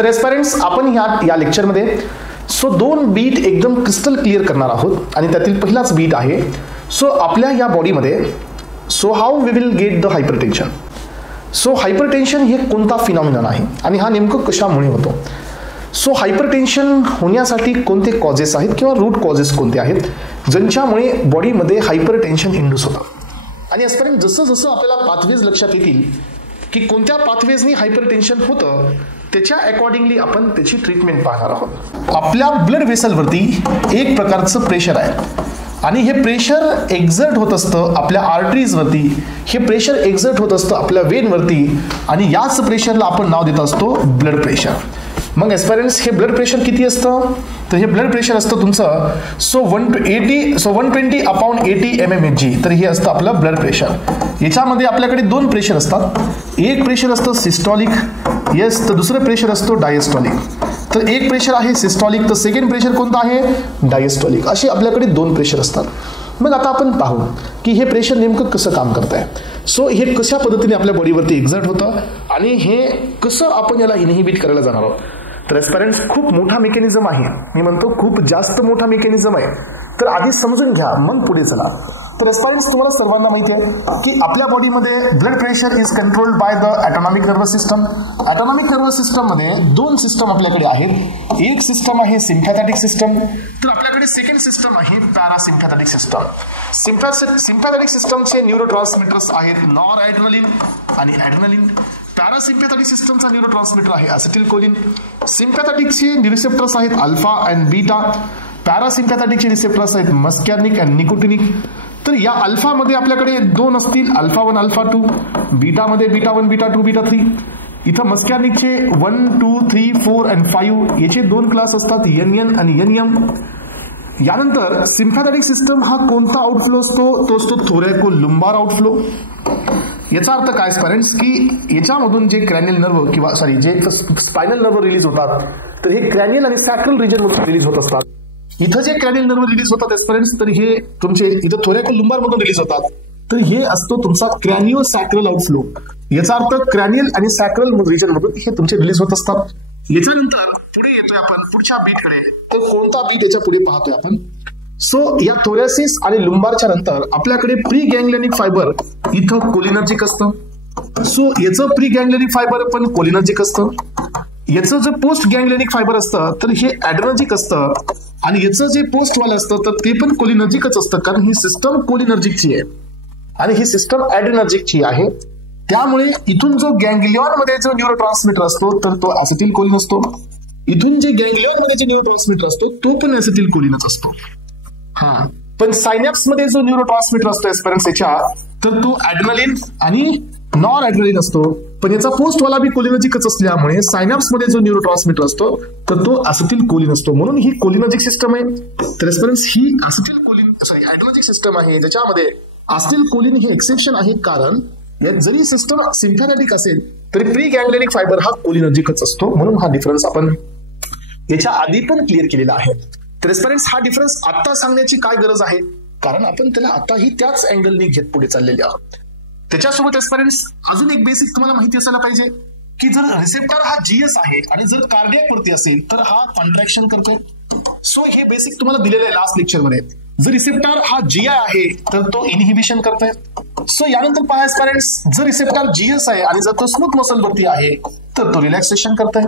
तर एस्पायरंट्स आपण या लेक्चरमध्ये दोन बीट एकदम क्रिस्टल क्लिअर करणार आहोत आणि त्यातील पहिलाच बीट आहे आपल्या या बॉडीमध्ये how we will get the hypertension. Hypertension हे कोणता फिनॉमिनन आहे आणि हा नेमकं कशामुळे होतो. हायपरटेन्शन होण्यासाठी कोणते कॉजेस आहेत किंवा रूट कॉजेस कोणते आहेत ज्यांच्यामुळे बॉडीमध्ये हायपरटेन्शन इंड्यूस होतं. आणि आजपर्यंत जसं जसं आपल्याला पाथवेज लक्षात येतील की कोणत्या पाथवेजनी हायपरटेन्शन होतं त्याच्या अकॉर्डिंगली आपण त्याची ट्रीटमेंट पाहणार आहोत. आपल्या ब्लड व्हेसलवरती एक प्रकारचं प्रेशर आहे आणि हे प्रेशर एक्झर्ट होत असतं आपल्या आर्टरीजवरती, हे प्रेशर एक्झर्ट होत असतं आपल्या वेनवरती आणि याच प्रेशरला आपण नाव देत असतो ब्लड प्रेशर. मग एस्पायरंट्स हे ब्लड प्रेशर किती असतं तर हे ब्लड प्रेशर असतं तुमचं 120 अपॉन 80 mmHg. तर हे असतं आपलं ब्लड प्रेशर. याच्यामध्ये आपल्याकडे दोन प्रेशर असतात. एक प्रेशर असतं सिस्टॉलिक तर दुसरं प्रेशर असतो डायस्टॉलिक. तर एक प्रेशर आहे सिस्टॉलिक तर सेकंड प्रेशर कोणतं आहे डायस्टॉलिक. असे आपल्याकडे दोन प्रेशर असतात. मग आता आपण पाहू की हे प्रेशर नेमकं कसं काम करत आहे. हे कशा पद्धतीने आपल्या बॉडीवरती एक्झर्ट होतं आणि हे कसं आपण याला इनहिबिट करायला जाणार आहोत. तर एस्पायरंट्स खूप मोठा मेकॅनिझम आहे, मी म्हणतो खूप जास्त मोठा मेकॅनिझम आहे. तर आधी समजून घ्या मग पुढे चला. तर एस्पायरंट्स तुम्हाला सर्वांना माहिती आहे की आपल्या बॉडीमध्ये blood pressure is controlled by the autonomic nervous system. Autonomic nervous सिस्टममध्ये दोन सिस्टम आपल्याकडे आहेत. एक सिस्टम आहे सिम्पॅथॅटिक सिस्टम तर आपल्याकडे सेकंड सिस्टम आहे पॅरासिम्पॅथॅटिक सिस्टम. सिम्पॅथॅटिक सिस्टमचे न्यूरोट्रान्समीटर्स आहेत नॉरएड्रेनालिन आणि ॲड्रेनालिन. पॅरासिम्पॅथॅटिक सिस्टमचा न्यूरोट्रान्समीटर आहे असिटिलकोलिन. सिम्पॅथॅटिकचे रिसेप्टर्स आहेत अल्फा अँड बीटा. पॅरासिम्पॅथॅटिकचे रिसेप्टर्स आहेत मस्कॅर्निक अँड निकोटिनिक. तर या अल्फा मध्ये आपल्याकडे दोन असतील अल्फा 1 अल्फा 2, बीटा मध्ये बीटा 1 बीटा 2 बीटा 3. इथं मस्कॅर्निकचे 1 2 3 4 अँड 5 याचे दोन क्लास असतात NN आणि NM. यानंतर सिम्पॅथॅटिक सिस्टम हा कोणता आउटफ्लो असतो तो असतो थोरॅको-लुंबार आउटफ्लो. याचा अर्थ काय पेरेंट्स की याच्यामधून जे क्रॅनियल नर्व किंवा जे स्पायनल नर्व रिलीज होतात तर हे क्रॅनियल आणि सॅक्रल रिजन मधून रिलीज होत असतात. इथं जे क्रॅनियल नर्व रिलीज होतात एस्पेरेंट्स तर हे तुमचे इथं थोरॅको-लुंबार मधून रिलीज होतात. तर हे असतो तुमचा क्रॅनियो सॅक्रल आउटफ्लो. याचा अर्थ क्रॅनियल आणि सॅक्रल रिजन मधून हे तुमचे रिलीज होत असतात. याच्यानंतर पुढे येतोय आपण पुढच्या बीटकडे. तर कोणता बीट याच्या पुढे पाहतोय आपण. या थोरॅसिस आणि लुंबारच्या नंतर आपल्याकडे प्री गँग्लियनिक फायबर इथं कोलिनर्जिक असतं. याचं प्री गँग्लियनिक फायबर पण कोलिनर्जिक असतं. याचं जे पोस्ट गँग्लियनिक फायबर असतं तर हे ॲड्रेनर्जिक असतं आणि याचं जे पोस्टवालं असतं तर ते पण कोलिनर्जिकच असतं कारण ही सिस्टम कोलिनर्जिकची आहे आणि ही सिस्टम ॲड्रेनर्जिकची आहे. त्यामुळे इथून जो गँग्लियॉन मध्ये जो न्यूरोट्रान्समीटर असतो तर तो ॲसिटिलकोलिन असतो. इथून जे गँग्लियॉन मध्ये जे न्यूरोट्रान्समीटर असतो तो पण ॲसिटिलकोलिनच असतो. पण सायनॅप्स मध्ये जो न्यूरोट्रान्समीटर असतो एस्पेरेंट्स याच्या तर तो ॲड्रेनालिन आणि नॉर ॲड्रेनालिन असतो. पण याचा पोस्टवाला बी कोलिनर्जिकच असल्यामुळे सायनॅप्स मध्ये जो न्यूरोट्रान्समीटर असतो तर तो ॲसिटिलकोलिन असतो. म्हणून ही कोलिनर्जिक सिस्टम आहे. तर एस्पेरेंट्स ही ॲड्रेनर्जिक सिस्टम आहे ज्याच्यामध्ये ॲसिटिलकोलिन हे एक्सेप्शन आहे कारण जरी सिस्टम सिम्पॅथॅटिक असेल तरी प्री गँग्लियनिक फायबर हा कोलिनर्जिकच असतो. म्हणून हा डिफरन्स आपण याच्या आधी पण क्लिअर केलेला आहे. तर एस्पेरेंट्स हा डिफरन्स आता सांगण्याची काय गरज आहे कारण आपण त्याला आताही त्याच अँगलने घेत पुढे चाललेले आहोत. त्याच्यासोबत एस्पेरेंट्स अजून एक बेसिक तुम्हाला माहिती असायला पाहिजे की जर रिसेप्टर हा GS आहे आणि जर कार्डियाक वरती असेल तर हा कॉन्ट्रॅक्शन करतोय. हे बेसिक तुम्हाला दिलेलं आहे लास्ट लेक्चर मध्ये. जर रिसेप्टर हा GI आहे तर तो इनहिबिशन करतोय. यानंतर पहा एस्पेरेंट्स जर रिसेप्टर GS आहे आणि जर तो स्मूथ मसल वरती आहे तर तो रिलॅक्सेशन करतोय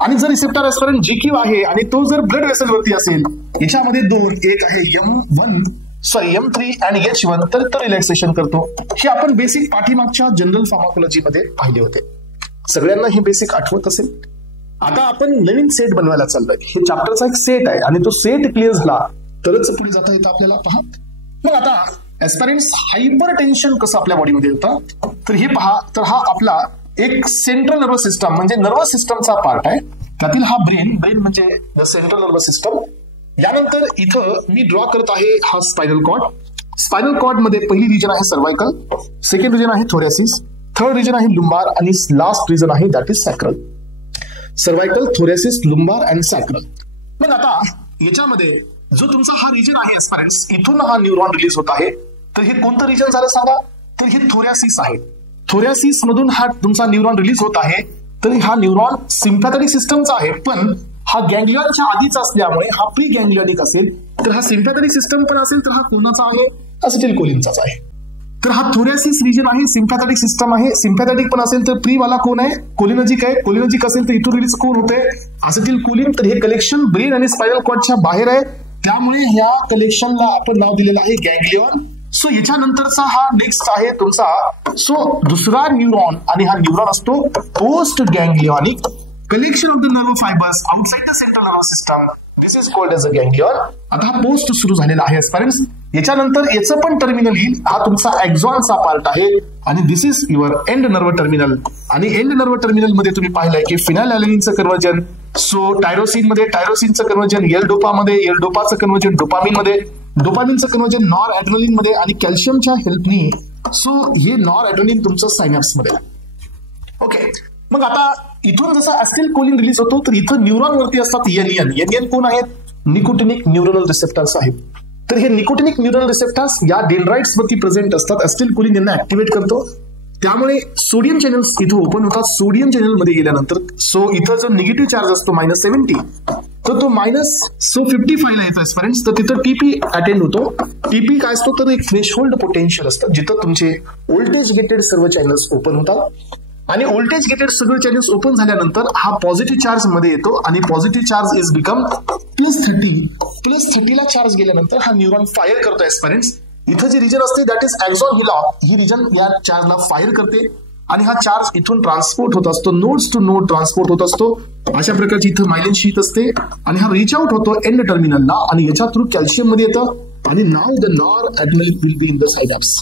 आणि जर रिसेप्टर एस्पेरेंट GQ आहे आणि तो जर ब्लड वेसल वरती असेल याच्यामध्ये दोन एक आहे M3 आणि H1 तर तो रिलॅक्सेशन करतो. हे आपण बेसिक पाठीमागच्या जनरल फार्माकोलॉजी मध्ये पाहिले होते. सगळ्यांना हे बेसिक आठवत असेल. आता आपण नवीन सेट बनवायला चाललोय. हे चॅप्टरचा एक सेट आहे आणि तो सेट क्लिअर झाला तरच पुढे जाता येतं आपल्याला. पहा मग आता एस्पेरेंट्स हायपर टेन्शन कसं आपल्या बॉडीमध्ये होतं तर हे पहा. तर हा आपला एक सेंट्रल नर्वस सिस्टम म्हणजे नर्वस सिस्टमचा पार्ट आहे. त्यातील हा ब्रेन म्हणजे द सेंट्रल नर्वस सिस्टम. यानंतर इथं मी ड्रॉ करत आहे हा स्पायनल कॉर्ड. स्पायनल कॉर्ड मध्ये पहिली रिजन आहे सर्वायकल, सेकंड रिजन आहे थोरॅसिस, थर्ड रिजन आहे लुंबार आणि लास्ट रिजन आहे that is sacral. Cervical, thoracic, lumbar and sacral. मग आता याच्यामध्ये जो तुमचा हा रिजन आहे एस्पेरेंट्स इथून हा न्यूरॉन रिलीज होत आहे तर हे कोणतं रिजन झालं सांगा तर हे थोरॅसिस आहे. थोरॅसिस मधून हा तुमचा न्यूरॉन रिलीज होत आहे तरी हा न्यूरॉन सिम्पॅथेटिक सिस्टमचा आहे, पण हा गँग्लियॉनच्या आधीच असल्यामुळे हा प्री गँग्लियॉनिक असेल. तर हा सिम्पॅथेटिक सिस्टम पण असेल तर हा कोणाचा आहे, असिटिल कोलिनचाच आहे. तर हा थोरॅसिस रिजन आहे, सिम्पॅथेटिक सिस्टम आहे. सिम्पॅथेटिक पण असेल तर प्री वाला कोण आहे, कोलिनर्जिक आहे. कोलिनर्जिक असेल तर इथून रिलीज कोण होते, असिटिल कोलिन. तर हे कलेक्शन ब्रेन आणि स्पायनल कॉर्डच्या बाहेर आहे, त्यामुळे ह्या कलेक्शनला आपण नाव दिलेलं आहे गँग्लियॉन. सो याच्यानंतरचा हा नेक्स्ट आहे तुमचा दुसरा न्यूरॉन, आणि हा न्यूरॉन असतो post ganglionic collection of the nerve fibres outside the central nervous system. This is called as a ganglion. आता हा पोस्ट सुरू झालेला आहे एस्पायरन्स. याच्यानंतर याचं पण टर्मिनल येईल, हा तुमचा एक्झॉनचा पार्ट आहे, आणि this is your end nerve terminal. आणि एंड नर्व टर्मिनल मध्ये तुम्ही पाहिलंय की फिनाइलॅलेनिनचं कन्वर्जन, सो टायरोसिन मध्ये टायरोसिनचं कन्वर्जन, एल डोपा मध्ये एल डोपाचं कन्वर्जन डोपामिन मध्ये, डोपामिनचं कन्वर्जन नॉर ॲड्रेनालिन मध्ये, आणि कॅल्शियमच्या हेल्पनी सो हे नॉर ॲड्रेनालिन तुमचं सायनॅप्स मध्ये. ओके, मग आता इथून जसा ॲसिटिल कोलिन रिलीज होतो तर इथं न्यूरॉन वरती असतात एन कोण आहेत, निकोटिनिक न्यूरोनल रिसेप्टर्स आहेत. तर हे निकोटिनिक न्यूरोनल रिसेप्टर्स या डेंड्राइट्स वरती प्रेझेंट असतात. ॲसिटिल कोलिन यांना ऍक्टिव्हेट करतो, त्यामुळे सोडियम चॅनल्स इथं ओपन होतात. सोडियम चॅनल मध्ये गेल्यानंतर सो इथं जो निगेटिव्ह चार्ज असतो -70, तर तो -55 ला येतो एस्पायरन्स. तर तिथं टीपी अटेंड होतो. टीपी काय असतो तर एक थ्रेशहोल्ड पोटेन्शियल असतं, जिथं तुमचे व्होल्टेज गेटेड सर्व चॅनल्स ओपन होतात. आणि व्होल्टेज गेटेड सगळे चॅनल्स ओपन झाल्यानंतर हा पॉझिटिव्ह चार्ज मध्ये येतो, आणि पॉझिटिव्ह चार्ज इज बिकम +30 ला चार्ज गेल्यानंतर हा न्यूरॉन फायर करतो एस्पायरन्स. इथं जी रिजन असते दॅट इज एक्झॉन हिलॉक, ही रिजन या चार्जला फायर करते, आणि हा चार्ज इथून ट्रान्सपोर्ट होत असतो, नोड्स टू नोड ट्रान्सपोर्ट होत असतो. अशा प्रकारची इथं मायलिन शीथ असते, आणि हा रिच आउट होतो एंड टर्मिनलला, आणि याच्या थ्रू कॅल्शियम मध्ये येतं, आणि नाव the nor adrenaline will be in the synapse.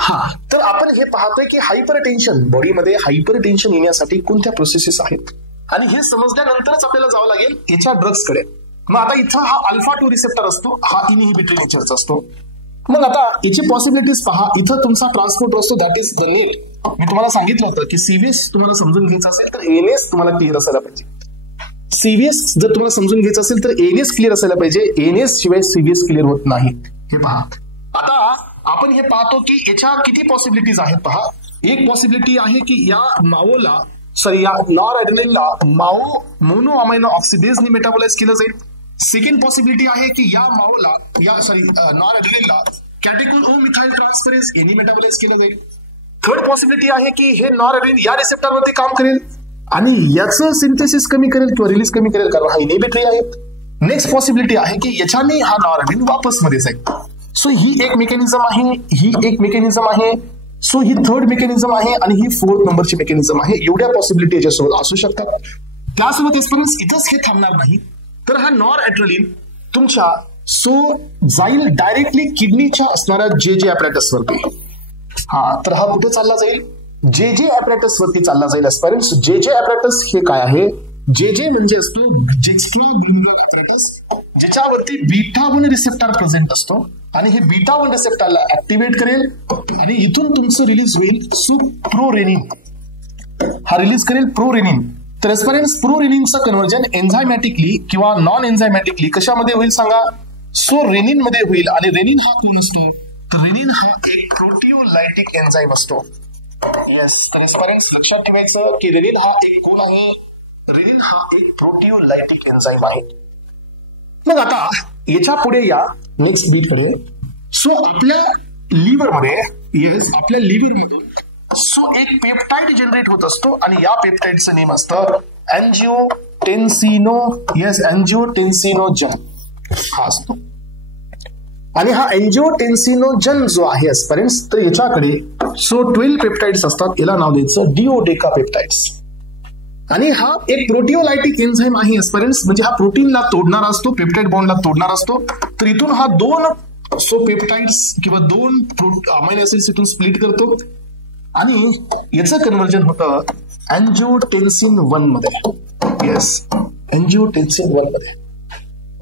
हा, तर आपण हे पाहतोय की हायपर टेन्शन, बॉडीमध्ये हायपर टेन्शन येण्यासाठी कोणत्या प्रोसेसेस आहेत, आणि हे समजल्यानंतरच आपल्याला जावं लागेल याच्या ड्रग्सकडे. मग आता इथं हा अल्फा-2 रिसेप्टर असतो, हा इनहिबिटरी नेचरचा असतो. मग आता याची पॉसिबिलिटीज पहा. इथं तुमचा ट्रान्सपोर्टर असतो दॅट इज द नेट. मी तुम्हाला सांगितलं होतं की सीव्हीएस तुम्हाला समजून घ्यायचं असेल तर एनएस तुम्हाला क्लिअर असायला पाहिजे. सीव्हीएस जर तुम्हाला समजून घ्यायचं असेल तर एनएस क्लिअर असायला पाहिजे. एनएस शिवाय सीव्हीएस क्लिअर होत नाही. हे पहा, आता आपण हे पाहतो की याच्या किती पॉसिबिलिटीज आहेत पहा. एक पॉसिबिलिटी आहे की या या नॉर ॲड्रेनालिनला मोनो अमायनो ऑक्सिडेजने मेटाबोलाइज केलं जाईल. सेकंड पॉसिबिलिटी आहे की या नॉर ॲड्रेनालिनला कॅटेकोल ओ मिथाइल ट्रान्सफरेज यांनी मेटाबोलाइज केलं जाईल. थर्ड पॉसिबिलिटी आहे की हे नॉर ॲड्रेनालिन या रिसेप्टरवरती काम करेल आणि याचं सिंथेसिस कमी करेल किंवा रिलीज कमी करेल, कारण हा इनहिबिटरी आहे. नेक्स्ट पॉसिबिलिटी आहे की याच्याने हा नॉर ॲड्रेनालिन वापस मध्ये जाईल. सो ही एक मेकॅनिझम आहे, ही एक मेकॅनिझम आहे, सो ही थर्ड मेकॅनिझम आहे, आणि ही फोर्थ नंबरची मेकॅनिझम आहे. एवढ्या पॉसिबिलिटी याच्यासोबत असू शकतात. त्यासोबत एक्सपिरियन्स इथंच हे थांबणार नाही, तर हा नॉर ॲड्रेनालिन तुमच्या जाईल डायरेक्टली किडनीच्या असणाऱ्या जे ॲपॅरेटस वरती. तर हा कुठे चालला जाईल, जे ॲपॅरेटस वरती चालला जाईल. एक्सपिरियन्स जे ॲपॅरेटस हे काय आहे, जे म्हणजे असतो एक्स्ट्राग्लिनरल ॲपॅरेटस, ज्याच्यावरती β1 रिसेप्टर प्रेझेंट असतो, आणि हे β1 रिसेप्टरला ऍक्टिव्हेट करेल, आणि इथून तुमचं रिलीज होईल प्रोरेनिन. हा रिलीज करेल प्रोरेनिन. तर एस्पायरन्स प्रोरेनिनचं कन्वर्जन एन्झायमॅटिकली किंवा नॉन एन्झायमॅटिकली कशामध्ये होईल सांगा, सो रेनिन मध्ये होईल. आणि रेनिन हा कोण असतो, तर रेनिन हा एक प्रोटिओलायटिक एन्झाईम असतो. येस, तर एस्पायरन्स लक्षात ठेवायचं की रेनिन हा एक कोण आहे, रेनिन हा एक प्रोटिओलायटिक एन्झाईम आहे. मग आता याच्या पुढे या नेक्स्ट बीट कडे. सो आपल्या लिव्हरमध्ये, येस आपल्या लिव्हरमधून एक पेप्टाइड जनरेट होत असतो, आणि या पेप्टाइडचं नेम असतं अँजिओटेन्सिनोजन हा असतो. आणि हा अँजिओटेन्सिनोजन जो आहे एस्पायरन्स, तर याच्याकडे 12 पेप्टाइड्स असतात. याला नाव द्यायचं डिओडेका पेप्टाइड्स. आणि हा एक प्रोटिओलायटिक एन्झाईम आहे एस्पायरन्स, म्हणजे हा प्रोटीनला तोडणारा असतो, पेप्टाइड बॉन्डला तोडणारा असतो. तर इथून हा 2 पेप्टाइड्स किंवा 2 अमायनो ऍसिड्स इथून स्प्लिट करतो, आणि याचं कन्वर्जन होतं अँजिओटेन्सिन 1 मध्ये. येस, अँजिओटेन्सिन 1 मध्ये.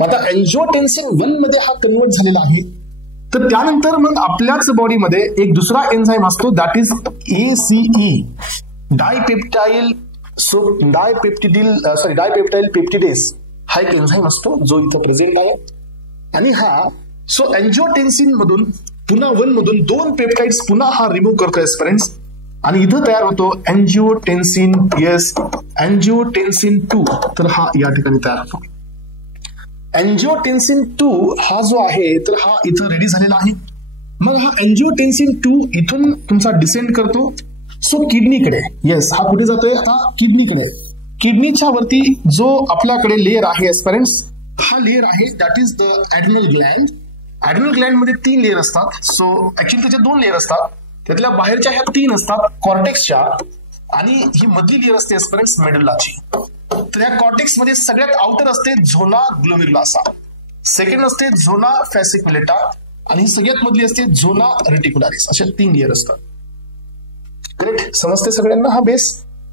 आता अँजिओटेन्सिन 1 मध्ये हा कन्वर्ट झालेला आहे. तर त्यानंतर मग आपल्याच बॉडीमध्ये एक दुसरा एन्झाईम असतो, दॅट इज ACE, डायपेप्टाइल पेप्टिडेज हा एक एन्झाईम असतो जो इथं प्रेझेंट आहे. आणि हा अँजिओटेन्सिन मधून पुन्हा 1 मधून 2 पेप्टाइड्स पुन्हा हा रिमूव्ह करतो एस्पायरन्स, आणि इथं तयार होतो अँजिओटेन्सिन, येस अँजिओटेन्सिन 2, तर हा या ठिकाणी तयार होतो. अँजिओटेन्सिन 2 हा जो आहे तर हा इथं रेडी झालेला आहे. मग हा अँजिओटेन्सिन 2 इथून तुमचा डिसेंड करतो सो किडनीकडे. येस, हा कुठे जातोय आता? किडनीकडे. किडनीच्या वरती जो आपल्याकडे लेअर आहे एस्पेरेंट्स, हा लेअर आहे that is the adrenal gland. Adrenal gland मध्ये 3 लेअर असतात. सो ऍक्च्युअली त्याचे 2 लेअर असतात. त्यातल्या बाहेरच्या ह्या 3 असतात कॉर्टेक्सच्या, आणि ही मधली लेअर असते एस्पेरेंट्स मेडुल्लाची. तर ह्या कॉर्टेक्स मध्ये सगळ्यात आउटर असते झोना ग्लोमेरुलासा, सेकंड असते झोना फॅसिक्युलेटा, आणि ही सगळ्यात मधली असते झोना रेटिक्युलारिस. अशा 3 लेअर असतात. ग्रेट, समजते सगळ्यांना हा base?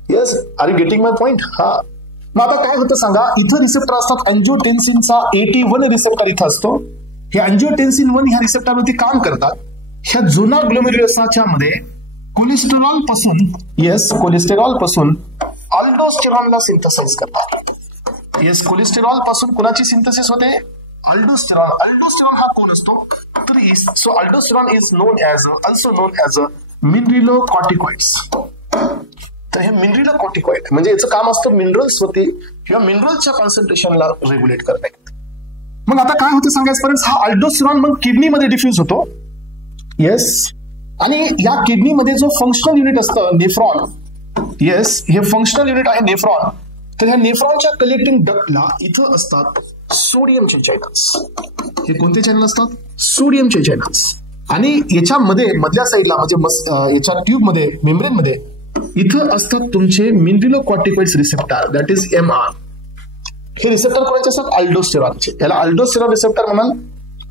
Yes, are you getting my point? हा. मग आता काय होतं सांगा, इथं रिसेप्टर असतात. अँजिओटेन्सिनचा 81 रिसेप्टर इथं असतो. हे अँजिओटेन्सिन 1 ह्या रिसेप्टरवरती काम करतात. ह्या झोना ग्लोमेरुलसच्या मध्ये कोलेस्टेरॉल पासून, येस कोलेस्टेरॉल पासून अल्डोस्टेरॉनला सिंथेसाइज करतात. येस, कोलेस्टेरॉल पासून कुणाची सिंथेसिस होते? अल्डोस्टेरॉन. अल्डोस्टेरॉन हा कोण असतो? तर so aldosterone is non as also non as mineralocorticoids. तर हे मिनरलोकॉर्टिकॉइड म्हणजे याचं काम असतं मिनरल्स वरती किंवा मिनरलच्या कॉन्सन्ट्रेशनला रेग्युलेट करणे. मग आता काय होतं सांगायचं, हा अल्डोस्टेरॉन मग किडनीमध्ये डिफ्यूज होतो. येस, आणि या किडनीमध्ये जो फंक्शनल युनिट असतं नेफ्रॉन, येस हे फंक्शनल युनिट आहे नेफ्रॉन. तर ह्या नेफ्रॉनच्या कलेक्टिंग डक्टला इथं असतात सोडियमचे चॅनल्स. हे कोणते चॅनल असतात? सोडियमचे चॅनल्स. आणि याच्यामध्ये मधल्या साईडला म्हणजे याच्या ट्यूब मध्ये मेम्ब्रेन मध्ये इथं असतात तुमचे mineralocorticoids receptor, that is MR. हे रिसेप्टर कोणाचे असतात? अल्डोस्टेरॉनचे. याला अल्डोस्टेरॉन रिसेप्टर म्हणाल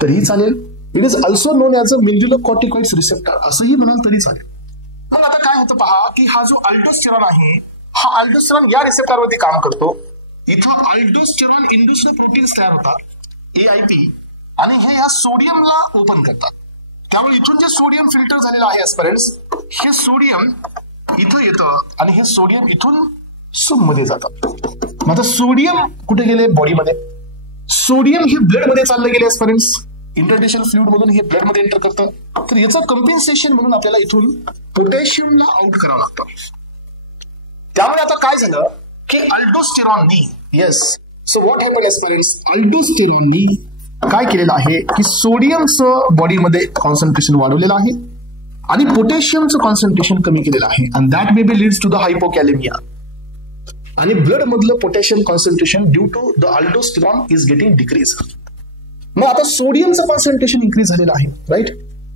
तरीही चालेल. It is also non as mineralocorticoids receptor असंही म्हणाल तरी चालेल. मग आता काय होतं पहा, की हा जो अल्डोस्टेरॉन आहे, हा अल्डोस्टेरॉन या रिसेप्टरवरती काम करतो. इथं अल्डोस्टेरॉन इंड्युस्ड प्रोटीन्स तयार होतात AIP, आणि हे या सोडियमला ओपन करतात. त्यामुळे इथून जे सोडियम फिल्टर झालेलं आहे एस्पेरेंट्स, हे सोडियम इथं येतं आणि हे सोडियम इथून सूप मध्ये जातात. मग आता सोडियम कुठे गेले? बॉडीमध्ये. सोडियम हे ब्लड मध्ये चाललं गेले एस्पेरेंट्स, इंटरस्टिशियल फ्लुइड मधून हे ब्लड मध्ये एंटर करतं. तर याचं कम्पेन्सेशन म्हणून आपल्याला इथून पोटॅशियमला आउट करावं लागतं. त्यामुळे आता काय झालं की अल्डोस्टेरॉननी, yes so what happened aspirants, अल्डोस्टेरॉननी काय केलेलं आहे की सोडियमचं बॉडीमध्ये कॉन्सन्ट्रेशन वाढवलेलं आहे आणि पोटॅशियमचं कॉन्सन्ट्रेशन कमी केलेलं आहे. And that may be leads to the hypokalaemia. आणि ब्लड मधलं potassium concentration due to the aldosterone is getting decrease. मग आता सोडियमचं कॉन्सन्ट्रेशन इन्क्रीज झालेलं आहे, राईट.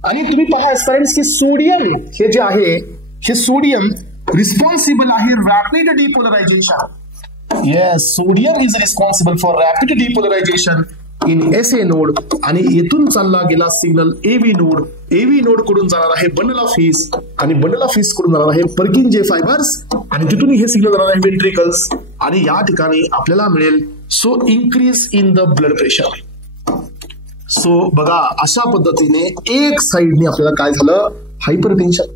आणि तुम्ही पहा एस्पेरेंट्स की सोडियम हे जे आहे, हे सोडियम रिस्पॉन्सिबल आहे rapid depolarisation. Yes, sodium is responsible for rapid depolarisation in SA node. आणि येथून चालला गेला signal AV node. AV node कडून जाणार आहे बंडल ऑफ हिस, आणि बंडल ऑफ हिस कडून जाणार आहे पर्किंजे फायबर्स, आणि तिथून हे सिग्नल जाणार आहे वेंट्रिकल्स. आणि या ठिकाणी आपल्याला मिळेल so increase in the blood pressure. So बघा, अशा पद्धतीने एक साइडने आपल्याला काय झालं, हायपरटेन्शन.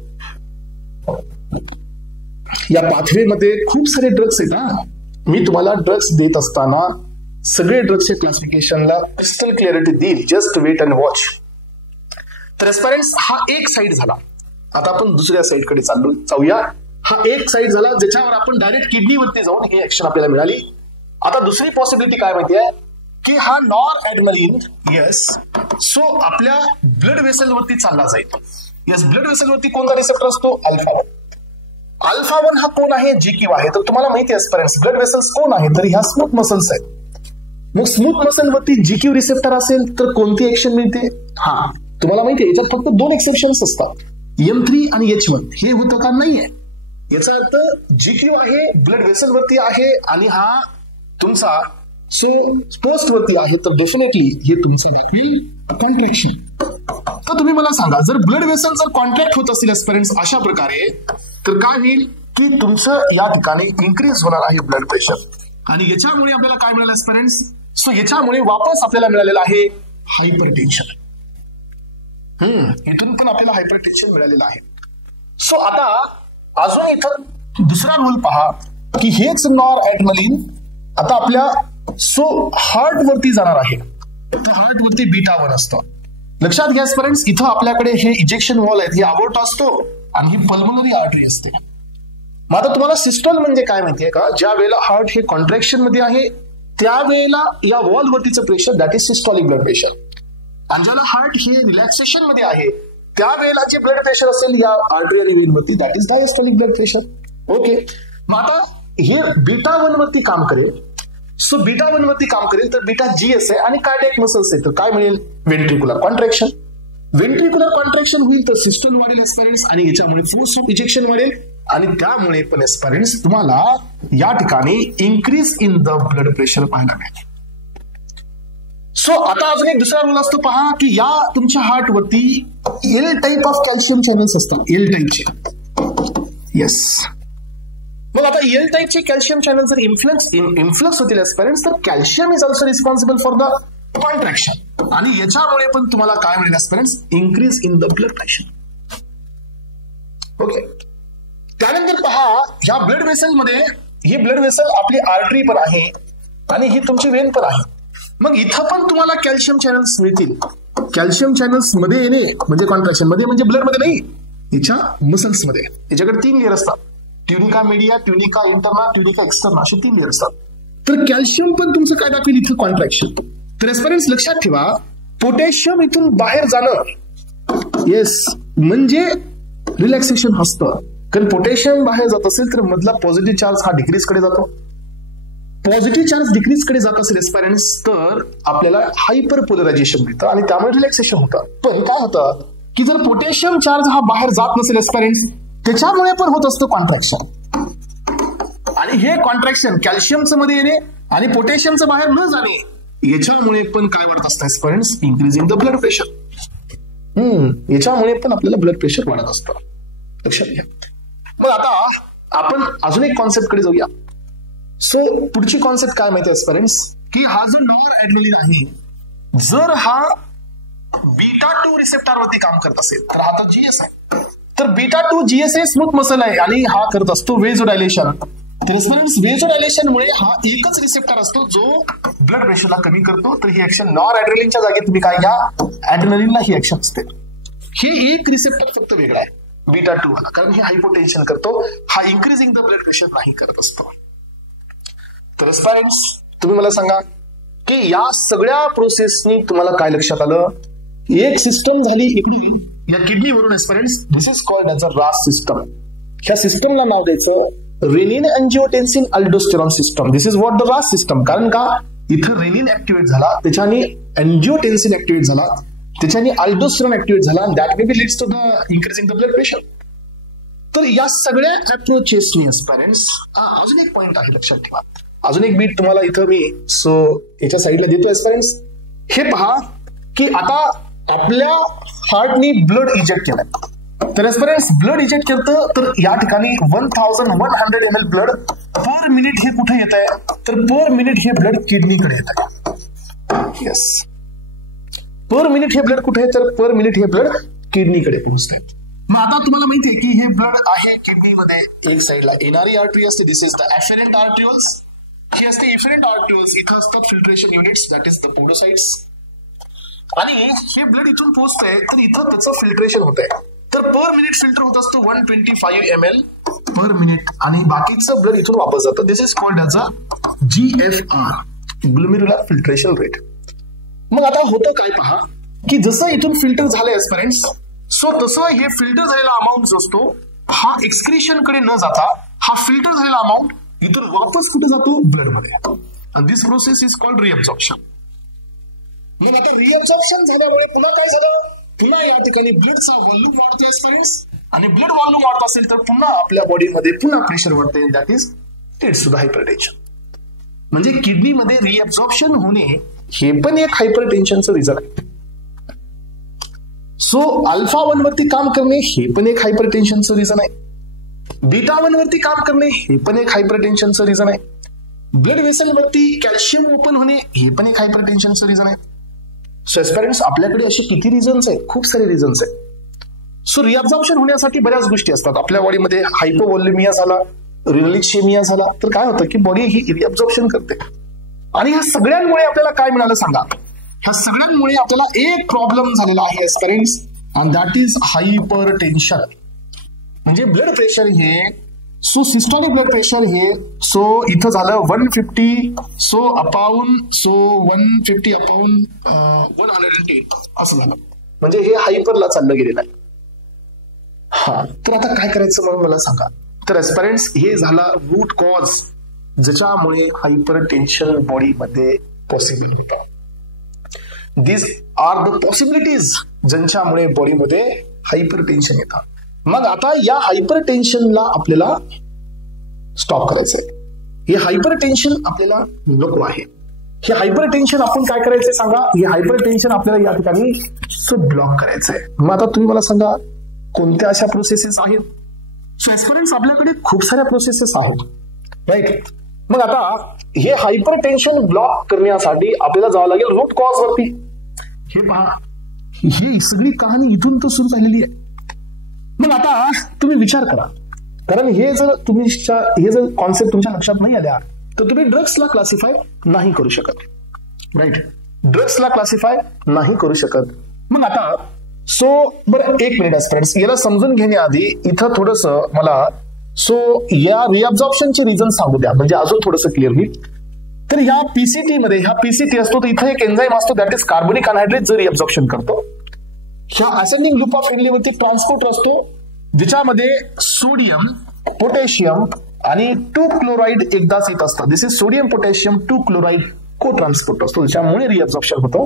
या पाथवे मध्ये खूप सारे ड्रग्स आहेत. ना मी तुम्हाला ड्रग्स देत असताना सगळे ड्रग्सच्या क्लासिफिकेशनला क्रिस्टल क्लिअरिटी देईल. Just wait and watch. तर एस्पेरेंट्स हा एक साइड झाला. आता आपण दुसऱ्या साइडकडे जाऊया. हा एक साइड झाला ज्याच्यावर आपण डायरेक्ट किडनीवरती जाऊन ही ऍक्शन आपल्याला मिळाली. आता दुसरी पॉसिबिलिटी काय माहितीये की हा नॉर ऍड्रेनलिन, येस सो आपल्या ब्लड वेसल वरती चालला जाईल. येस, ब्लड वेसल वरती कोणता रिसेप्टर असतो? अल्फा 1. अल्फा 1 हा कोण आहे? GQ आहे. तर तुम्हाला माहिती आहे एस्पेरेंट्स ब्लड वेसल्स कोण आहे? तर ह्या स्मूथ मसल्स आहेत. मग स्मूथ मसल वरती GQ रिसेप्टर असेल तर कोणती ऍक्शन मिळते? हा तुम्हाला माहिती आहे, याच्यात फक्त 2 एक्सेप्शन्स असतात, M3 आणि H1. हे होतं का? नाहीये. याचा अर्थ GQ आहे, ब्लड वेसल वरती आहे, आणि हा तुमचा सो पोस्ट वरती आहे, तर डेफिनेटली हे तुमचं दाखवेल कॉन्ट्रॅक्शन. तर तुम्ही मला सांगा, जर ब्लड वेसल जर कॉन्ट्रॅक्ट होत असतील एस्पेरेंट्स अशा प्रकारे, तर काय होईल की तुमचं या ठिकाणी इन्क्रीज होणार आहे ब्लड प्रेशर. आणि याच्यामुळे आपल्याला काय मिळालं एस्पेरेंट्स? सो याच्यामुळे वापस आपल्याला मिळालेलं आहे हायपरटेन्शन. इथून पण आपल्याला हायपरटेन्शन मिळालेलं आहे. सो आता अजून इथं दुसरा रूल पहा की हेच नॉर ऍड्रेनलिन आता आपल्या सो हार्ट वरती जाणार आहे. तर हार्ट वरती बीटा 1 असतं. लक्षात घ्या एस्पेरेंट्स, इथं आपल्याकडे हे इजेक्शन वॉल आहेत, हे अबोर्ट असतो आणि ही पल्मोनरी आर्टरी असते. मग आता तुम्हाला सिस्टोल म्हणजे काय माहितीये का, ज्या वेळेला हार्ट हे कॉन्ट्रॅक्शन मध्ये आहे त्यावेळेला या वॉल वरतीचं pressure that is systolic blood pressure, आणि ज्याला हार्ट हे रिलॅक्सेशन मध्ये आहे त्यावेळेला जे ब्लड प्रेशर असेल या आर्टरी आणि वेन वरती that is diastolic blood pressure. Okay, मग आता हे बीटा 1 वरती काम करेल. सो बीटा 1 वरती काम करेल तर बीटा GS आहे आणि कार्डियक मसल्स आहे, तर काय मिळेल, व्हेंट्रिक्युलर कॉन्ट्रॅक्शन. व्हेंट्रिक्युलर कॉन्ट्रॅक्शन होईल तर सिस्टोल वाढेल एस्पिरंट्स, आणि याच्यामुळे फोर्स ऑफ इजेक्शन वाढेल, आणि त्यामुळे पण एस्पिरंट्स तुम्हाला या ठिकाणी increase in the blood pressure पाहायला मिळेल. सो आता अजून एक दुसरा रूल असतो पहा, की या तुमच्या हार्ट वरती L type of calcium channels असतात, एल टाईपचे. येस, मग आता एल टाईपचे कॅल्शियम चॅनल जर इन्फ्लक्स होतील एस्पिरंट्स तर calcium is also responsible for the contraction, आणि याच्यामुळे पण तुम्हाला काय मिळेल aspirants, increase in the blood pressure. Okay, त्यानंतर पहा ह्या ब्लड वेसल मध्ये, ही ब्लड वेसल आपली आर्टरी पण आहे आणि ही तुमची वेन पण आहे. मग इथं पण तुम्हाला कॅल्शियम चॅनल्स मिळतील. कॅल्शियम चॅनल्स मध्ये येणे म्हणजे कॉन्ट्रॅक्शन मध्ये, म्हणजे ब्लड मध्ये नाही, याच्या मसल्स मध्ये. याच्याकडे 3 लेअर असतात, tunica media, tunica interna, tunica externa, असे 3 लेअर असतात. तर कॅल्शियम पण तुमचं काय दाखवेल इथं, कॉन्ट्रॅक्शन. तर एस्पिरंट्स लक्षात ठेवा, पोटॅशियम इथून बाहेर जाणं येस म्हणजे रिलॅक्सेशन असतं, कारण पोटॅशियम बाहेर जात असेल तर मधला पॉझिटिव्ह चार्ज हा डिक्रीज कडे जातो. पॉझिटिव्ह चार्ज डिक्रीज कडे जात असेल एस्पिरंट्स तर आपल्याला हायपर पोलरायझेशन मिळतं आणि त्यामुळे रिलॅक्सेशन होतं. पण काय होतं की जर पोटॅशियम चार्ज हा बाहेर जात नसेल एस्पिरंट्स, त्याच्यामुळे पण होत असतं कॉन्ट्रॅक्शन, आणि हे कॉन्ट्रॅक्शन कॅल्शियमचं मध्ये येणे आणि पोटॅशियमचं बाहेर न जाणे याच्यामुळे पण काय वाढत असतं एस्पिरंट्स, इन्क्रीजिंग द ब्लड प्रेशर. याच्यामुळे पण आपल्याला ब्लड प्रेशर वाढत असतं, लक्षात घ्या. मग आता आपण अजून एक कॉन्सेप्ट कडे जाऊया. सो पुढची कॉन्सेप्ट काय माहिती एस्पिरंट्स, की हा जो नॉर ऍड्रेनलिन आहे, जर हा बीटा 2 रिसेप्टर वरती काम करत असेल तर हा तर GS आहे. तर बीटा 2 GS हे स्मूथ मसल आहे आणि हा करत असतो वेझोडायलेशन. तर एस्पिरंट्स वेझोडायलेशनमुळे हा एकच रिसेप्टर असतो जो ब्लड प्रेशरला कमी करतो. तर ही ऍक्शन नॉर ऍड्रेनलिनच्या जागी तुम्ही काय घ्या, ऍड्रेनलिनला ही ऍक्शन असते. हे एक रिसेप्टर फक्त वेगळा आहे बीटा 2 वाला, कारण हे हायपोटेन्शन करतो, हा इन्क्रीजिंग द ब्लड प्रेशर नाही करत असतो. तर एस्पिरंट्स तुम्ही मला सांगा की या सगळ्या प्रोसेसनी तुम्हाला काय लक्षात आलं, एक सिस्टम झाली इकडून या किडनीवरून aspirants, this is called as a RAS system. ह्या सिस्टमला नाव द्यायचं renin angiotensin aldosterone system. This is what the RAS system, कारण का इथं रेनिन ऍक्टिव्हेट झाला, त्याच्याने अँजिओटेन्सिन ऍक्टिव्हेट झाला, त्याच्याने अल्डोस्टेरॉन ऍक्टिव्हेट झाला, that may be leads to the increasing the blood pressure. तर या सगळ्या अप्रोचेसनी एस्पिरंट्स अजून एक पॉइंट आहे लक्षात ठेवा, अजून एक बीट तुम्हाला इथं मी सो याच्या साईडला देतो एस्पिरंट्स. हे पहा की आता आपल्या हार्टनी ब्लड इजेक्ट केलाय, तर एस्पिरंट्स ब्लड इजेक्ट करतं, तर या ठिकाणी 1100 ml ब्लड पर मिनिट हे कुठे येत आहे, तर पर मिनिट हे ब्लड किडनीकडे येत आहे. येस, पर मिनिट हे ब्लड कुठे आहे, तर पर मिनिट हे ब्लड किडनीकडे पोहोचत आहे. मग आता तुम्हाला माहिती आहे की हे ब्लड आहे किडनीमध्ये, एक साईडला येणारी आर्टरी असते, दिस इज द एफेरेंट आर्ट्रिओल्स. ही असते इफेरेंट आर्ट्रिओल्स, इथं असतात filtration units that is the podocytes, आणि हे ब्लड इथून पोहोचतंय तर इथं त्याचं फिल्ट्रेशन होत आहे. तर पर मिनिट फिल्टर होत असतो 125 ml पर मिनिट, आणि बाकीचं ब्लड इथून वापस जातं. This is called as a GFR, glomerular filtration rate. मग आता होतं काय पहा की जसं इथून फिल्टर झालंय एस्पिरंट्स, सो तसं हे फिल्टर झालेला अमाऊंट जो असतो हा एक्सक्रीशन कडे न जाता हा फिल्टर झालेला अमाऊंट इथून वापस कुठे जातो, ब्लड मध्ये. आणि दिस प्रोसेस इज कॉल्ड रिअब्झॉर्प्शन. मग आता रिअब्झॉर्प्शन झाल्यामुळे पुन्हा काय झालं, पुन्हा या ठिकाणी ब्लडचा व्हॉल्यूम वाढतो एस्पिरंट्स, आणि ब्लड व्हॉल्यूम वाढत असेल तर पुन्हा आपल्या बॉडीमध्ये पुन्हा प्रेशर वाढते, that is leads to the hypertension. म्हणजे किडनीमध्ये रिअब्झॉर्प्शन होणे हे पण एक हायपरटेन्शनचं रिझन आहे. सो अल्फा 1 वरती काम करणे हे पण एक हायपरटेन्शनचं रिझन आहे, बीटा 1 वरती काम करणे हे पण एक हायपरटेन्शनचं रिझन आहे, ब्लड वेसल वरती कॅल्शियम ओपन होणे हे पण एक हायपरटेन्शनचं रिझन आहे. सो एस्पिरंट्स आपल्याकडे असे किती रिझन्स आहेत, खूप सारे रिझन्स आहेत. सो रिअब्झॉर्प्शन होण्यासाठी बऱ्याच गोष्टी असतात आपल्या बॉडीमध्ये. हायपोव्हॉल्युमिया झाला, रिनलिशेमिया झाला, तर काय होतं की बॉडी ही रिअब्झॉर्प्शन करते. आणि ह्या सगळ्यांमुळे आपल्याला काय मिळालं सांगा, ह्या सगळ्यांमुळे आपल्याला एक प्रॉब्लेम झालेला आहे एस्पिरंट्स, अँड दॅट इज हायपरटेन्शन. म्हणजे ब्लड प्रेशर हे सो सिस्टॉलिक ब्लड प्रेशर हे सो इथं झालं 150 सो अपाऊन सो 150 अपाऊन 110 असं झालं, म्हणजे हे हायपरला चाललं गेलेलं आहे. हा, तर आता काय करायचं म्हणून मला सांगा. तर एस्पिरंट्स हे झाला रूट कॉज ज्याच्यामुळे हायपर टेन्शन बॉडीमध्ये पॉसिबल होतं. दिस आर द पॉसिबिलिटीज ज्यांच्यामुळे बॉडीमध्ये हायपर टेन्शन येतं. मग आता या हायपर टेन्शनला आपल्याला स्टॉप करायचंय. हे हायपर टेन्शन आपल्याला नको आहे. हे हायपर टेन्शन आपण काय करायचंय सांगा. हे हायपर टेन्शन आपल्याला या ठिकाणी ब्लॉक करायचंय. मग आता तुम्ही मला सांगा कोणत्या अशा प्रोसेसेस आहेत. सो एस्पिरंट्स आपल्याकडे खूप साऱ्या प्रोसेसेस आहेत, राईट. मग आता हे हायपर टेन्शन ब्लॉक करण्यासाठी आपल्याला जावं लागेल रूट कॉज वरती. हे पहा, ही सगळी कहाणी इथून तर सुरू झालेली आहे. मग आता तुम्ही विचार करा, कारण हे जर कॉन्सेप्ट तुमच्या लक्षात नाही आल्या तर तुम्ही ड्रग्सला क्लासिफाय नाही करू शकत, राईट. ड्रग्सला क्लासिफाय नाही करू शकत. मग आता सो बरं एक मिनिट फ्रेंड्स, याला समजून घेण्याआधी इथं थोडस मला या रिअब्झॉर्प्शनचे रिझन सांगू द्या, म्हणजे अजून थोडंसं क्लिअर होईल. तर ह्या पीसीटी मध्ये ह्या पीसीटी असतो तर इथं एक एन्झाईम असतो दॅट इज कार्बोनिक अनहायड्रेट जो रिअब्झॉर्प्शन करतो. ह्या असेंडिंग लूप ऑफ हेनलीवरती ट्रान्सपोर्टर असतो ज्याच्यामध्ये सोडियम पोटॅशियम आणि 2 क्लोराइड एकदाच येत असतात. दिस इज सोडियम पोटॅशियम 2 क्लोराइड को ट्रान्सपोर्ट असतो ज्याच्यामुळे रिअब्झॉर्प्शन होतो.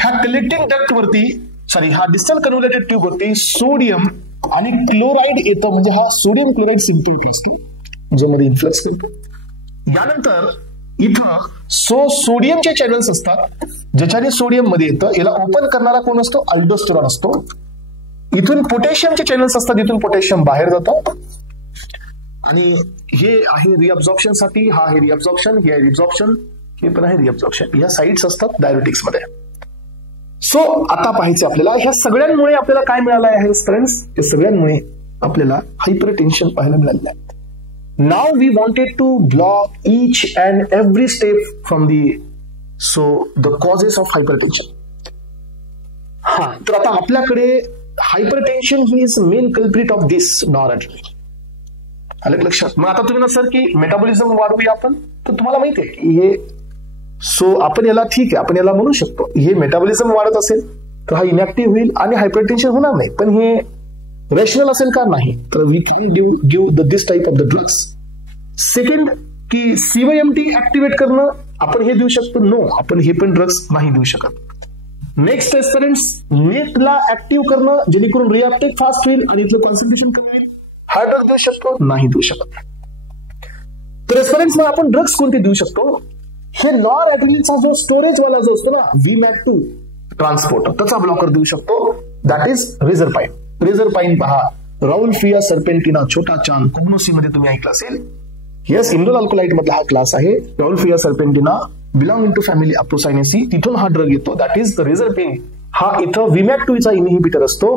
ह्या कलेक्टिंग डक्ट वरती ह्या डिस्टल कन्व्हर्टेड ट्यूब वरती सोडियम आणि क्लोराइड येतं, म्हणजे हा सोडियम क्लोराइड सिम्पल असतो ज्यामध्ये इन्फ्लक्स करतो. यानंतर इथं सोडियमचे चॅनल्स असतात ज्याच्याने सोडियम मध्ये येतं. याला ओपन करणारा कोण असतो, अल्डोस्टेरॉन असतो. इथून पोटॅशियमचे चॅनल्स असतात, इथून पोटॅशियम बाहेर जातं आणि हे आहे रिअब्झॉर्प्शन साठी. हा आहे रिअब्झॉर्प्शन, हे आहे रिअब्झॉर्प्शन, हे पण आहे रिअब्झॉर्प्शन. ह्या साइट्स असतात डायरेटिक्स मध्ये. सो आता पाहायचं आपल्याला ह्या सगळ्यांमुळे आपल्याला काय मिळालं आहे फ्रेंड्स. या सगळ्यांमुळे आपल्याला हायपर टेन्शन पाहायला मिळालेलं आहे. Now we wanted to block each and every step from the causes of hypertension. हा, तर आता आपल्याकडे hypertension he is main culprit of this noradrenaline. आलं लक्षात. मग आता तुम्ही ना सर की मेटाबॉलिझम वाढवूया आपण, तर तुम्हाला माहिती आहे की हे आपण याला ठीक आहे आपण याला म्हणू शकतो हे मेटाबॉलिझम वाढत असेल तर हा इनॅक्टिव्ह होईल आणि हायपरटेन्शन होणार नाही. पण हे रॅशनल असेल का नाही, तर we can give this type of the drugs. Second की CYMT ऍक्टिव्हेट करणं आपण हे देऊ शकतो. नो, आपण हे पण ड्रग्स नाही देऊ शकत. नेक्स्ट एस्पिरंट्स नेटला ऍक्टिव्ह करणं जेणेकरून रिॲक्टेक फास्ट होईल आणि इथलं कॉन्सन्ट्रेशन कमी होईल. हा ड्रग देऊ शकतो, नाही देऊ शकत. तर एस्पिरंट्स मग आपण ड्रग्स कोणते देऊ शकतो. हे नॉरएड्रेनालिनचा जो स्टोरेज वाला जो असतो ना VMAT2 ट्रान्सपोर्टर त्याचा ब्लॉकर देऊ शकतो, दॅट इज रिझरपाइन. रिझरपाइन पहा, राउल्फिया सर्पेंटिना, छोटा चांद, कोग्नोसी मध्ये तुम्ही ऐकलं असेल. येस, इंडोल अल्कोलाइट मधला हा क्लास आहे. Rauwolfia serpentina belong to family apocynaceae, तिथून हा ड्रग येतो. That is the reserpine. हा इथं VMAT2 चा इनहिबिटर असतो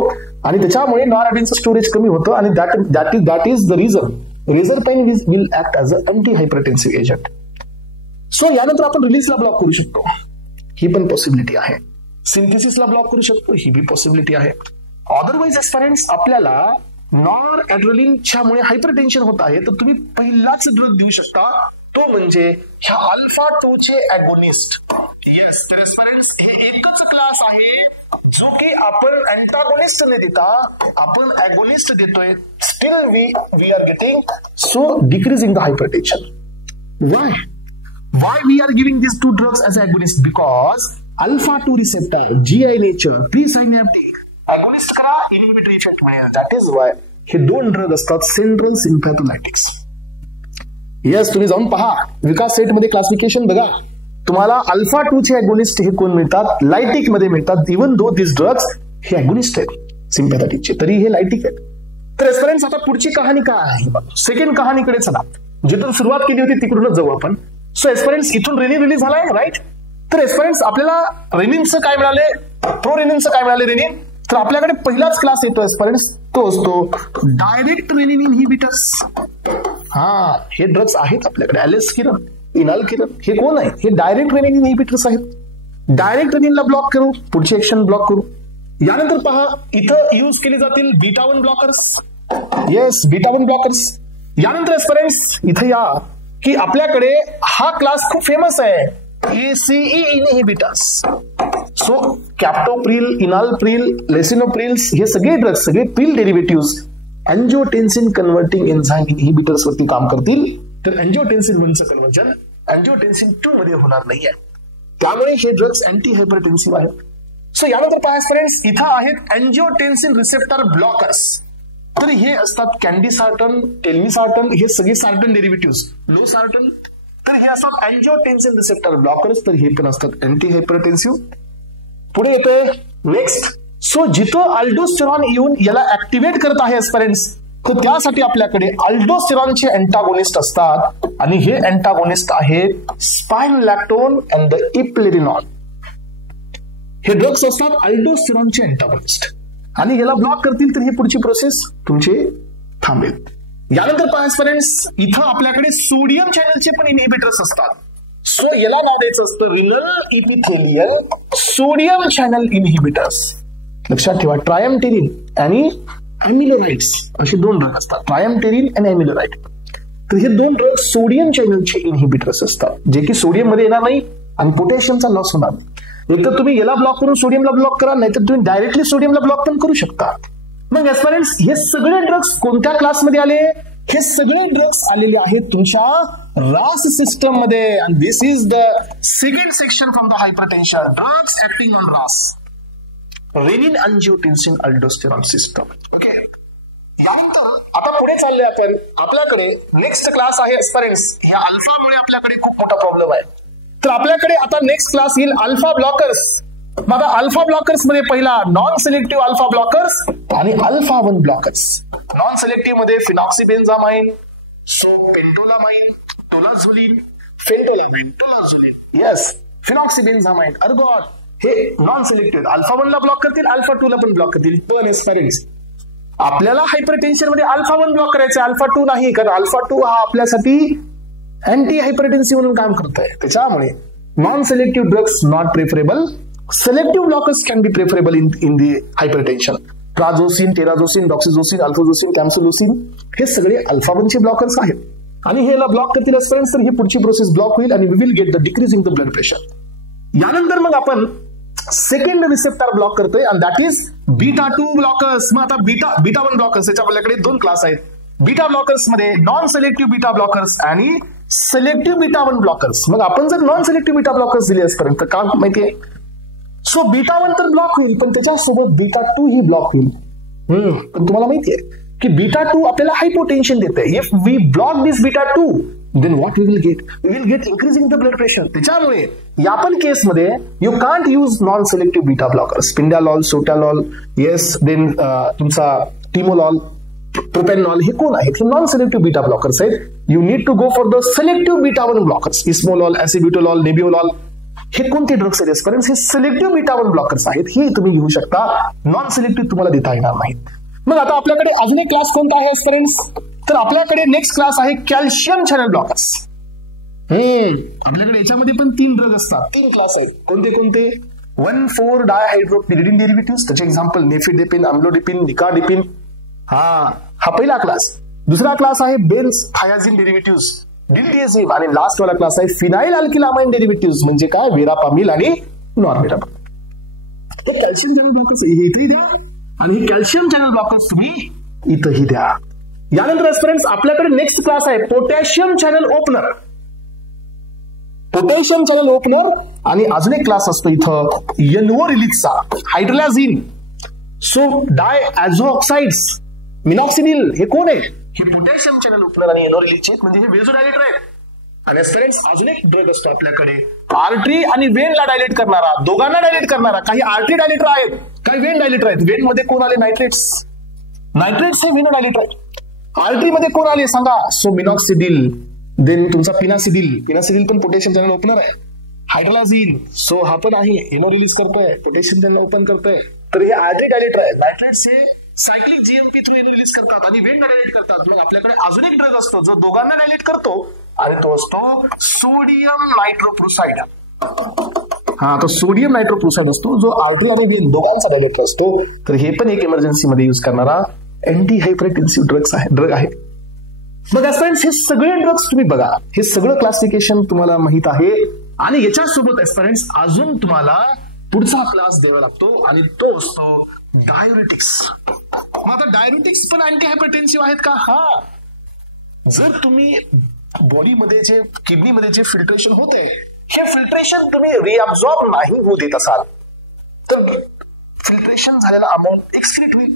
आणि त्याच्यामुळे नॉरएड्रेनालिनचं स्टोरेज कमी होतं आणि that is the reason reserpine will act as a anti hypertensive agent. So यानंतर आपण रिलीजला ब्लॉक करू शकतो, ही पण पॉसिबिलिटी आहे. सिंथेसिसला ब्लॉक करू शकतो, ही बी पॉसिबिलिटी आहे. अदरवाइज एस्पिरंट्स आपल्याला नॉरएड्रेनालिनच्यामुळे हायपरटेन्शन होत आहे तर तुम्ही पहिलाच ड्रग देऊ शकता, तो म्हणजे ह्या अल्फा 2 चे अगोनिस्ट. येस, तर एस्पिरंट्स हे एकच क्लास आहे जो की आपण अँटागोनिस्ट न देता आपण अगोनिस्ट देतोय. Still we are getting decreasing the hypertension. Why we are giving these two drugs as agonists? Because alpha 2 receptor, GI nature, 3-synaptic agonist करा, inhibitory effect मिळेल. That is why हे दोन ड्रग असतात central सिम्पॅथोलायटिक्स. Yes, तुम्ही जाऊन पहा विकास set मध्ये classification बघा, तुम्हाला अल्फा 2 चे अगोनिस्ट हे कोण मिळतात, लायटिक मध्ये मिळतात. इव्हन दो दिस ड्रग्स हे अगोनिस्ट आहेत सिम्पॅथेटिकचे, तरी हे लायटिक आहेत. तर एस्पिरंट्स आता पुढची कहाणी काय आहे, सेकंड कहाणीकडे चला. जिथून सुरुवात केली होती तिकडूनच जाऊ आपण. सो एस्पिरंट्स इथून रेनिन रिलीज झालाय, राईट. तर एस्पिरंट्स आपल्याला रेनिनचं काय मिळाले, प्रो रेनिनचं काय मिळाले रेनिन. तर आपल्याकडे पहिलाच क्लास येतो एस्पिरंट्स, तो असतो डायरेक्ट रेनिन इनहिबिटर्स. हा, हे ड्रग्स आहेत आपल्याकडे, ॲलेस्किरम, इनाल्किरम, हे कोण आहे, हे डायरेक्ट रेनिन इनहिबिटर्स आहेत. डायरेक्ट रेनिनला ब्लॉक करू, पुढची ऍक्शन ब्लॉक करू. यानंतर पहा इथं यूज केली जातील beta 1 blockers, yes, beta 1 blockers. यानंतर फ्रेंड्स इथे या की आपल्याकडे हा क्लास खूप फेमस आहे, ACE इनहिबिटर्स. सो कॅप्टोप्रिल, इनालप्रिल, लेसिनोप्रिल्स हे सगळे ड्रग्स, सगळे पिल डेरिव्हेटिव्ह अँजिओटेन्सिन कन्व्हर्टिंग एन्झाइम इनहिबिटर्स वरती काम करतील. तर अँजिओटेन्सिन 1 चं कन्व्हर्जन अँजिओटेन्सिन 2 मध्ये होणार नाहीये, त्यामुळे हे ड्रग्स अँटी हायपरटेन्सिव्ह आहेत. सो यानंतर पहा फ्रेंड्स, इथं आहेत अँजिओटेन्सिन रिसेप्टर ब्लॉकर्स. तर हे असतात कॅन्डीसार्टन, टेल्मीसार्टन, हे सगळे सार्टन डेरिव्हेटिव्ह, लो सार्टन. तर हे असतात अँजिओटेन्सिन रिसेप्टर ब्लॉकर्स. तर हे पण असतात अँटी हायपरटेन्सिव्ह. पुढे येतं नेक्स्ट. सो जिथं अल्डोस्टेरॉन येऊन याला ऍक्टिव्हेट करत आहे फ्रेंड्स, तर त्यासाठी आपल्याकडे अल्डोस्टेरॉनचे अँटागोनिस्ट असतात आणि हे अँटागोनिस्ट आहेत स्पाइनोलॅक्टोन अँड द इप्लेरिनॉल. हे ड्रग्स असतात अल्डोस्टेरॉनचे अँटागोनिस्ट आणि याला ब्लॉक करतील तर ही पुढची प्रोसेस तुमची थांबेल. यानंतर पहा फ्रेंड्स, इथं आपल्याकडे सोडियम चॅनलचे पण इनहिबिटर्स असतात. सो याला नाव द्यायचं असतं renal epithelial sodium channel inhibitors. लक्षात ठेवा, ट्रायमटेरिन आणि अॅमिलोराइड्स असे 2 ड्रग असतात, ट्रायमटेरिन आणि अॅमिलोराइड. तर हे 2 ड्रग सोडियम चॅनलचे इनहिबिटर्स असतात, जे की सोडियम मध्ये येणार नाही आणि पोटॅशियमचा लॉस होणार. एक तर तुम्ही याला ब्लॉक करून सोडियमला ब्लॉक करा, नाहीतर तुम्ही डायरेक्टली सोडियमला ब्लॉक पण करू शकता. मग फ्रेंड्स, हे सगळे ड्रग्स कोणत्या क्लासमध्ये आले? हे सगळे ड्रग्स आलेले आहेत तुमच्या रास सिस्टम मध्ये. And this is the second section from the hypertension, drugs acting on रास, rennin angiotensin aldosterone system. Okay, यानंतर आता पुढे चाललोय आपण. आपल्याकडे नेक्स्ट क्लास आहे फ्रेंड्स, ह्या अल्फामुळे आपल्याकडे खूप मोठा प्रॉब्लेम आहे. तर आपल्याकडे आता नेक्स्ट क्लास येईल अल्फा ब्लॉकर्स. बघा, अल्फा ब्लॉकर्स मध्ये पहिला नॉन सिलेक्टिव्ह अल्फा ब्लॉकर्स आणि अल्फा 1 ब्लॉकर्स. नॉन सिलेक्टिव्ह मध्ये फिनॉक्सिबेन्झामाइन, सो पेंटोलामाइन, टोलाझोलिन, फेंटोलामाइन, टोलाझोलिन, येस, फिनॉक्सिबेन्झामाइन, अर्गॉट, हे नॉन सिलेक्टिव्ह. अल्फा 1 ला ब्लॉक करतील, अल्फा 2 ला पण ब्लॉक करतील. पण फ्रेंड्स, आपल्याला हायपरटेन्शन मध्ये अल्फा 1 ब्लॉक करायचा, अल्फा 2 नाही, कारण अल्फा 2 हा आपल्यासाठी अँटी हायपरटेन्सिव्ह म्हणून काम करत आहे. त्याच्यामुळे non selective drugs not preferable, selective blockers can be preferable in the hypertension. Prazosin, terazosin, doxazosin, alfuzosin, tamsulosin हे सगळे अल्फा 1 चे ब्लॉकर्स आहेत आणि हे ब्लॉक करतील फ्रेंड्स, तर ही पुढची प्रोसेस ब्लॉक होईल आणि we will get the decrease in the blood pressure. यानंतर मग आपण सेकंड रिसेप्टर ब्लॉक करतोय आणि दॅट इज बीटा 2 ब्लॉकर्स. मग आता बीटा 1 ब्लॉकर्स, याच्या आपल्याकडे 2 क्लास आहेत. बीटा ब्लॉकर्स मध्ये नॉन सिलेक्टिव्ह बीटा ब्लॉकर्स आणि सिलेक्टिव्ह बीटा 1 ब्लॉकर्स. मग आपण जर नॉन सिलेक्टिव्ह बीटा ब्लॉकर्स दिले आजपर्यंत का माहितीये, सो बीटा 1 तर ब्लॉक होईल, पण त्याच्यासोबत बीटा 2 ही ब्लॉक होईल. पण तुम्हाला माहितीये की बीटा 2 आपल्याला हायपोटेन्शन देते. If V block this beta 2, then what we will get? We will get increasing the blood pressure. त्याच्यामुळे या पण केसमध्ये you can't use non selective beta blockers. Pindolol, sotalol, yes, then तुमचा टिमोलॉल, प्रोपेनॉल, हे कोण आहेत? हे नॉन सिलेक्टिव्ह बीटा ब्लॉकर्स आहेत. You need to go for the selective beta 1 blockers. Esmolol, acebutolol, nebivolol, हे कोणते ड्रग्स आहेत? कारण हे सिलेक्टिव्ह बीटा 1 ब्लॉकर्स आहेत. हे तुम्ही घेऊ शकता, नॉन सिलेक्टिव्ह तुम्हाला देता येणार नाहीत. मग आता आपल्याकडे अजून एक क्लास कोणता आहे फ्रेंड्स? तर आपल्याकडे नेक्स्ट क्लास आहे कॅल्शियम चॅनल ब्लॉकर्स. आपल्याकडे याच्यामध्ये पण 3 ड्रग असतात, 3 क्लास आहेत. कोणते कोणते? 1,4 डायहायड्रोपिरिडिन डेरिव्हेटिव्ह, त्याचे एक्झाम्पल नेफिडेपिन, अम्लोडिपिन, निकाडिपिन. हा पहिला क्लास. दुसरा क्लास आहे बेन्स थायाझिन डेरिव्हेटिव्ह, डिल्टिएझिम, आणि लास्ट वाला क्लास आहे फिनाइल अल्किलामाइन डेरिव्हेटिव्ह, म्हणजे काय? वेरापामिल आणि नॉर्वेरापामिल. तर कॅल्शियम चॅनल ब्लॉकर्स इथेही द्या आणि हे कॅल्शियम चॅनल ब्लॉकर्स तुम्ही इथंही द्या. यानंतर फ्रेंड्स आपल्याकडे नेक्स्ट क्लास आहे potassium channel opener. Potassium channel opener आणि अजून एक क्लास असतो इथं एनओरिलिजचा, हायड्रोलाझिन, सो डायॲझोऑक्साइड्स, मिनॉक्सिडिल. हे कोण आहे? हे पोटॅशियम चॅनल ओपनर आणि एनओरिलिजचे, म्हणजे हे वेझोडायलेटर आहेत. आणि फ्रेंड्स अजून एक ड्रग असतो आपल्याकडे आर्टरी आणि वेनला डायलेट करणारा, दोघांना डायलेट करणारा. काही आर्टरी डायलेटर आहेत, काही वेन डायलेटर आहेत. वेन मध्ये कोण आले? नायट्रेट्स. नायट्रेट्स हे वेनो डायलेटर आहेत. आर्टरी मध्ये कोण आले सांगा? सो मिनॉक्सिडिल, देन तुमचा पिनासिडिल. पिनासिडिल पण पोटॅशियम चॅनल ओपनर आहे. हायड्रोलाझिन, सो हा पण आहे, एनओरिलीज करतोय, पोटॅशियम चॅनल ओपन करतोय. तर हे आर्टरी डायलेटर आहे. नायट्रेट्स हे सायक्लिक जीएमपी थ्रू एनओरिलीज करतात आणि वेन डायलेट करतात. मग आपल्याकडे अजून एक ड्रग असतो जो दोघांना डायलेट करतो आणि तो असतो सोडियम नायट्रोप्रोसाइड. तो सोडियम नायट्रोप्रोसाइड असतो जो आर्टरी आणि वेन दोघांचा डायलेक्टर असतो. तर हे पण एक इमर्जन्सी मध्ये युज करणारा अँटी हायपरटेन्सिव्ह ड्रग आहे. बघा फ्रेंड्स, हे सगळे ड्रग्स तुम्ही बघा, हे सगळं क्लासिफिकेशन तुम्हाला माहित आहे. आणि याच्यासोबत फ्रेंड्स अजून तुम्हाला पुढचा क्लास द्यावा लागतो आणि तो असतो डायुरेटिक्स. मग आता डायुरेटिक्स पण अँटी हायपरटेन्सिव्ह आहेत का? हा. जर तुम्ही बॉडीमध्ये जे किडनीमध्ये जे फिल्ट्रेशन होते, हे फिल्ट्रेशन तुम्ही रिअब्सॉर्ब नाही होऊ देत असाल तर फिल्ट्रेशन झालेला अमाऊंट एक्सक्रीट होईल.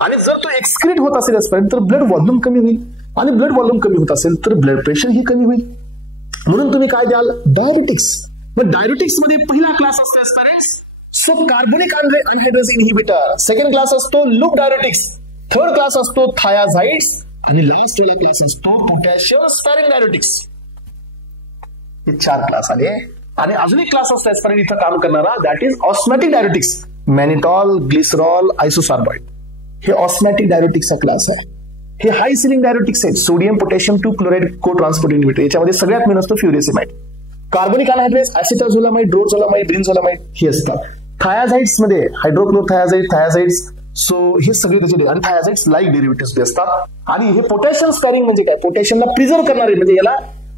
आणि जर तो एक्सक्रीट होत असेल तर ब्लड व्हॉल्यूम कमी होईल. आणि ब्लड व्हॉल्यूम कमी होत असेल तर ब्लड प्रेशर ही कमी होईल. म्हणून तुम्ही काय द्याल? डायुरेटिक्स. मग डायुरेटिक्स मध्ये पहिला क्लास असतो so carbonic anhydrase inhibitor. Second class असतो लूप डायुरेटिक्स. थर्ड क्लास असतो थायाझाइड्स. आणि लास्ट वाला क्लास असतो पोटॅशियम स्पॅरिंग डायुरेटिक्स. हे 4 क्लास आले. आणि अजून एक क्लास असतो एस्पारिन इथं काम करणारा, दॅट इज ऑस्मॅटिक डायुरेटिक्स. मॅनिटॉल, ग्लिसरॉल, आयसोसार्बाइड. हे ऑस्मॅटिक डायुरेटिक्सचा क्लास आहे. हे हाय सिलिंग डायुरेटिक्स आहेत. सोडियम पोटॅशियम 2 क्लोराइड को ट्रान्सपोर्ट इनहिबिटर. याच्यामध्ये सगळ्यात मेन असतो फ्युरेसिमाइड. कार्बोनिक अनहायड्रेज, ऍसिटाझोलामाइड, ड्रोझोलामाइड, ब्रिंझोलामाइड हे असतात. थायाझाइड्स मध्ये हायड्रोक्लोरथायाझाइड, थायाझाइड्स. सो हे सगळे त्याचे आणि थायाझाइड्स लाईक डेरिव्हेटिव्ह असतात. आणि हे पोटॅशियम स्पॅरिंग म्हणजे काय? पोटॅशियमला प्रिझर्व करणारे, म्हणजे याला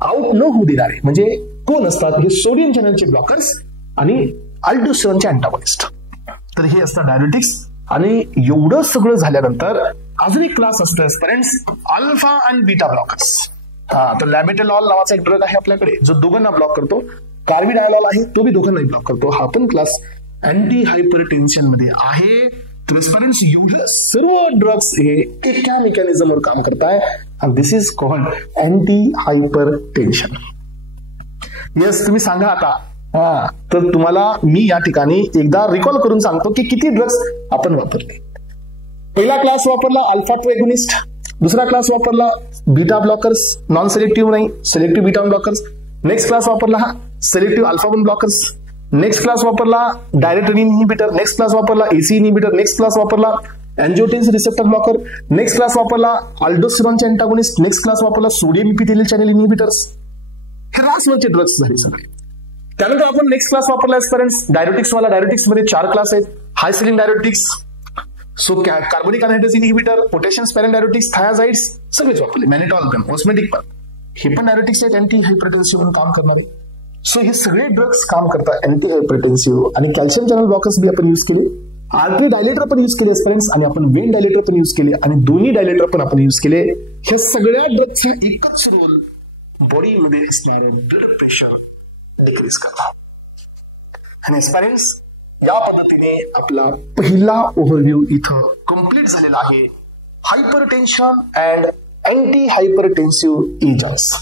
आउट न होऊ देणारे म्हणजे कोण असतात? हे सोडियम चॅनलचे ब्लॉकर्स आणि अल्डोस्टेरॉनचे अँटागॉनिस्ट. तर हे असतात डायुरेटिक्स. आणि एवढं सगळं झाल्यानंतर अजून एक क्लास असतो friends, alpha and beta blockers. हा, तर लॅबेटेलॉल नावाचा एक ड्रग आहे आपल्याकडे जो दोघांना ब्लॉक करतो. कार्बिडायलॉल आहे, तो बी दोघांनाही ब्लॉक करतो. हा पण क्लास अँटी हायपरटेन्शन मध्ये आहे. फ्रेंड्स एवढे सर्व ड्रग्स हे एका मेकॅनिझमवर काम करताय. This is called anti hypertension. Yes, तुम्ही सांगा आता. तर तुम्हाला मी या ठिकाणी एकदा रिकॉल करून सांगतो की किती ड्रग्स आपण वापरले. पहिला क्लास वापरला अल्फा 2 एगोनिस्ट. दुसरा क्लास वापरला बीटा ब्लॉकर्स, नॉन सिलेक्टिव्ह नाही, selective beta blockers. Next class वापरला हा selective alpha 1 blockers. Next class वापरला डायरेक्ट इनहिबिटर. नेक्स्ट क्लास वापरला एसी इनहिबिटर. नेक्स्ट क्लास वापरला angiotensin receptor blocker. Next class वापरला अल्डोस्टेरॉनचे अँटागोनिस्ट. नेक्स्ट क्लास वापरला sodium epithelial channel inhibitors. हे रासवरचे drugs झाले सगळे. त्यानंतर आपण नेक्स्ट क्लास वापरला फ्रेंड्स डायुरेटिक्स वाला. डायुरेटिक्स मध्ये 4 क्लास आहेत. High ceiling diuretics, so carbonic anhydrase inhibitor, potassium sparing diuretics, thiazides सगळेच वापरले. मॅनिटॉल पण, ऑस्मॅटिक पण, हे पण डायुरेटिक्स आहेत अँटी हायपरटेन्सिव्ह म्हणून काम करणारे. सो हे सगळे ड्रग्स काम करतात अँटी हायपरटेन्सिव्ह. आणि कॅल्शियम चॅनल ब्लॉकर्स बी आपण युज केले. आर्टरी डायलेटर पण युज केले फ्रेंड्स. आणि आपण वेन डायलेटर पण युज केले. आणि दोन्ही डायलेटर पण आपण युज केले. हे सगळ्या ड्रग्सचा एकच रोल बॉडीमध्ये असणारे ब्लड प्रेशर डिक्रीज करतात. आणि फ्रेंड्स या पद्धतीने आपला पहिला ओव्हरव्ह्यू इथं कंप्लीट झालेला आहे. Hypertension and anti hypertensive agents.